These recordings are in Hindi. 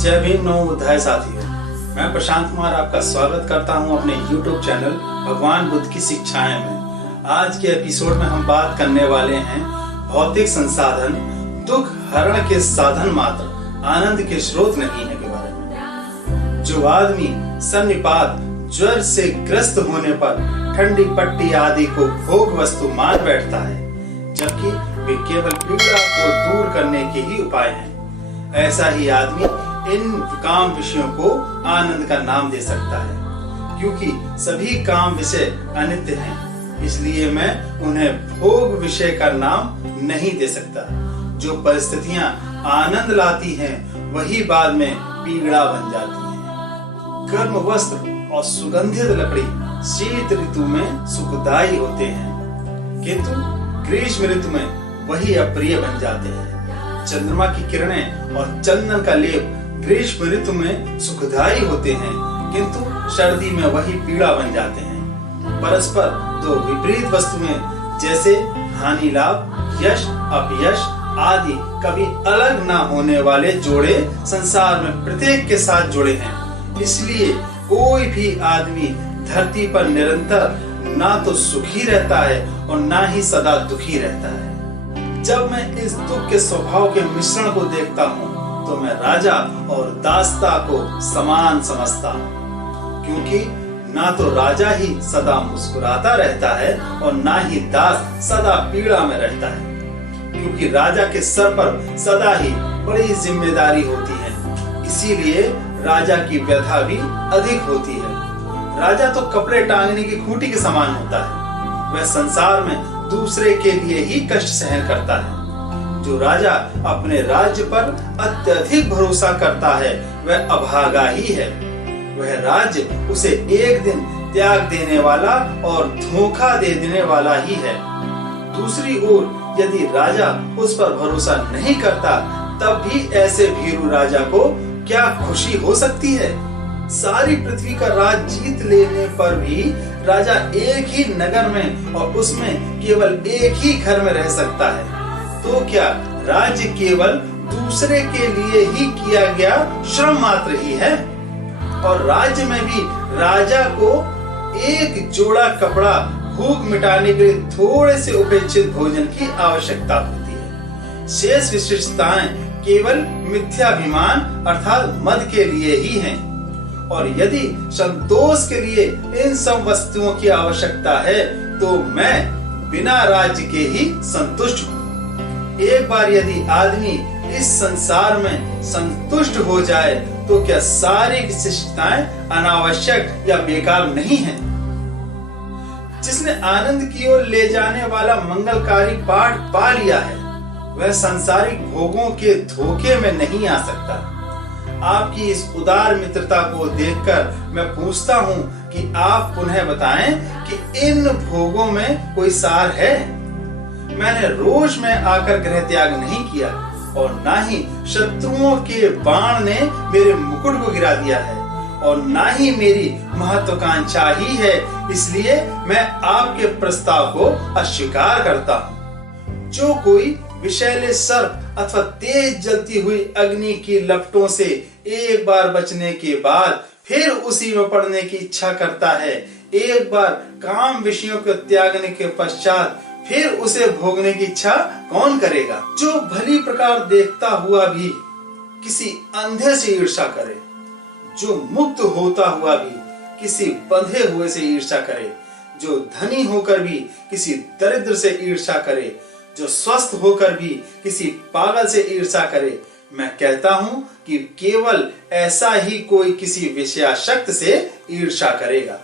जय भीम नमो बुद्धाय साथियों, मैं प्रशांत कुमार आपका स्वागत करता हूं अपने YouTube चैनल भगवान बुद्ध की शिक्षाएं में। आज के एपिसोड में हम बात करने वाले हैं भौतिक संसाधन दुख हरण के साधन मात्र, आनंद के स्रोत नहीं है के बारे में। जो आदमी सन्निपात ज्वर से ग्रस्त होने पर ठंडी पट्टी आदि को भोग वस्तु मान बैठता है, जबकि वे केवल पीड़ा को दूर करने के ही उपाय हैं, ऐसा ही आदमी इन काम विषयों को आनंद का नाम दे सकता है। क्योंकि सभी काम विषय अनित्य हैं, इसलिए मैं उन्हें भोग विषय का नाम नहीं दे सकता। जो परिस्थितियां आनंद लाती हैं, वही बाद में पीड़ा बन जाती हैं। गर्म वस्त्र और सुगंधित लकड़ी शीत ऋतु में सुखदायी होते हैं, किंतु ग्रीष्म ऋतु में वही अप्रिय बन जाते हैं। चंद्रमा की किरणें और चंदन का लेप ग्रीष्म ऋतु में सुखदायी होते हैं, किंतु सर्दी में वही पीड़ा बन जाते हैं। परस्पर दो विपरीत वस्तुएं जैसे हानि लाभ, यश अपयश आदि कभी अलग ना होने वाले जोड़े संसार में प्रत्येक के साथ जुड़े हैं। इसलिए कोई भी आदमी धरती पर निरंतर ना तो सुखी रहता है और ना ही सदा दुखी रहता है। जब मैं इस दुख के स्वभाव के मिश्रण को देखता हूँ, तो मैं राजा और दास्ता को समान समझता हूँ, क्योंकि ना तो राजा ही सदा मुस्कुराता रहता है और ना ही दास सदा पीड़ा में रहता है। क्योंकि राजा के सर पर सदा ही बड़ी जिम्मेदारी होती है, इसीलिए राजा की व्यथा भी अधिक होती है। राजा तो कपड़े टांगने की खूंटी के समान होता है, वह संसार में दूसरे के लिए ही कष्ट सहन करता है। जो राजा अपने राज्य पर अत्यधिक भरोसा करता है, वह अभागा ही है। वह राज्य उसे एक दिन त्याग देने वाला और धोखा दे देने वाला ही है। दूसरी ओर यदि राजा उस पर भरोसा नहीं करता, तब भी ऐसे भीरू राजा को क्या खुशी हो सकती है। सारी पृथ्वी का राज जीत लेने पर भी राजा एक ही नगर में और उसमें केवल एक ही घर में रह सकता है। तो क्या राज्य केवल दूसरे के लिए ही किया गया श्रम मात्र ही है? और राज्य में भी राजा को एक जोड़ा कपड़ा, भूख मिटाने के लिए थोड़े से उपेक्षित भोजन की आवश्यकता होती है। शेष विशिष्टताएं केवल मिथ्याभिमान अर्थात मद के लिए ही हैं। और यदि संतोष के लिए इन सब वस्तुओं की आवश्यकता है, तो मैं बिना राज्य के ही संतुष्ट हूँ। एक बार यदि आदमी इस संसार में संतुष्ट हो जाए, तो क्या सारी विशिष्टताएं अनावश्यक या बेकार नहीं हैं? जिसने आनंद की ओर ले जाने वाला मंगलकारी पाठ पा लिया है, वह सांसारिक भोगों के धोखे में नहीं आ सकता। आपकी इस उदार मित्रता को देखकर मैं पूछता हूँ कि आप पुनः बताएं कि इन भोगों में कोई सार है? मैंने रोष में आकर गृह त्याग नहीं किया और ना ही शत्रुओं के बाण ने मेरे मुकुट को गिरा दिया है, और ना ही मेरी महत्वाकांक्षा ही है, इसलिए मैं आपके प्रस्ताव को अस्वीकार करता हूँ। जो कोई विषैले सर्प अथवा तेज जलती हुई अग्नि की लपटों से एक बार बचने के बाद फिर उसी में पड़ने की इच्छा करता है, एक बार काम विषयों को त्यागने के पश्चात फिर उसे भोगने की इच्छा कौन करेगा? जो भली प्रकार देखता हुआ भी किसी अंधे से ईर्ष्या करे, जो मुक्त होता हुआ भी किसी बंधे हुए से ईर्ष्या करे, जो धनी होकर भी किसी दरिद्र से ईर्ष्या करे, जो स्वस्थ होकर भी किसी पागल से ईर्ष्या करे, मैं कहता हूँ कि केवल ऐसा ही कोई किसी विषयाशक्त से ईर्ष्या करेगा।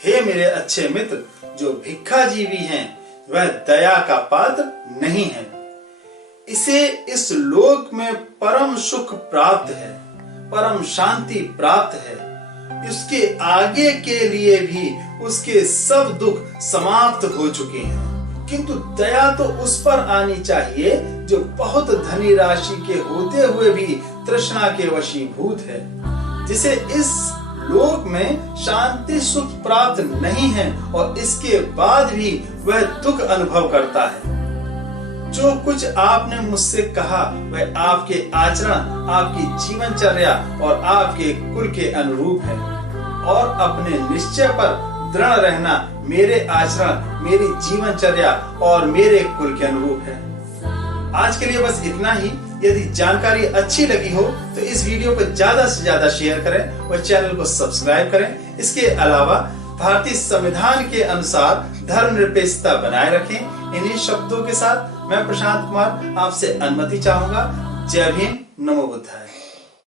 हे मेरे अच्छे मित्र, जो भिक्षाजीवी हैं, वह दया का पात्र नहीं है। इसे इस लोक में परम सुख प्राप्त है, परम शांति प्राप्त है। इसके आगे के लिए भी उसके सब दुख समाप्त हो चुके हैं। किंतु दया तो उस पर आनी चाहिए जो बहुत धनी राशि के होते हुए भी तृष्णा के वशीभूत है, जिसे इस लोक में शांति सुख प्राप्त नहीं है और इसके बाद भी वह दुख अनुभव करता है। जो कुछ आपने मुझसे कहा वह आपके आचरण, आपकी जीवनचर्या और आपके कुल के अनुरूप है। और अपने निश्चय पर दृढ़ रहना मेरे आचरण, मेरी जीवनचर्या और मेरे कुल के अनुरूप है। आज के लिए बस इतना ही। यदि जानकारी अच्छी लगी हो तो इस वीडियो को ज्यादा से ज्यादा शेयर करें और चैनल को सब्सक्राइब करें। इसके अलावा भारतीय संविधान के अनुसार धर्मनिरपेक्षता बनाए रखें। इन्हीं शब्दों के साथ मैं प्रशांत कुमार आपसे अनुमति चाहूंगा। जय भीम, नमो बुद्धाय।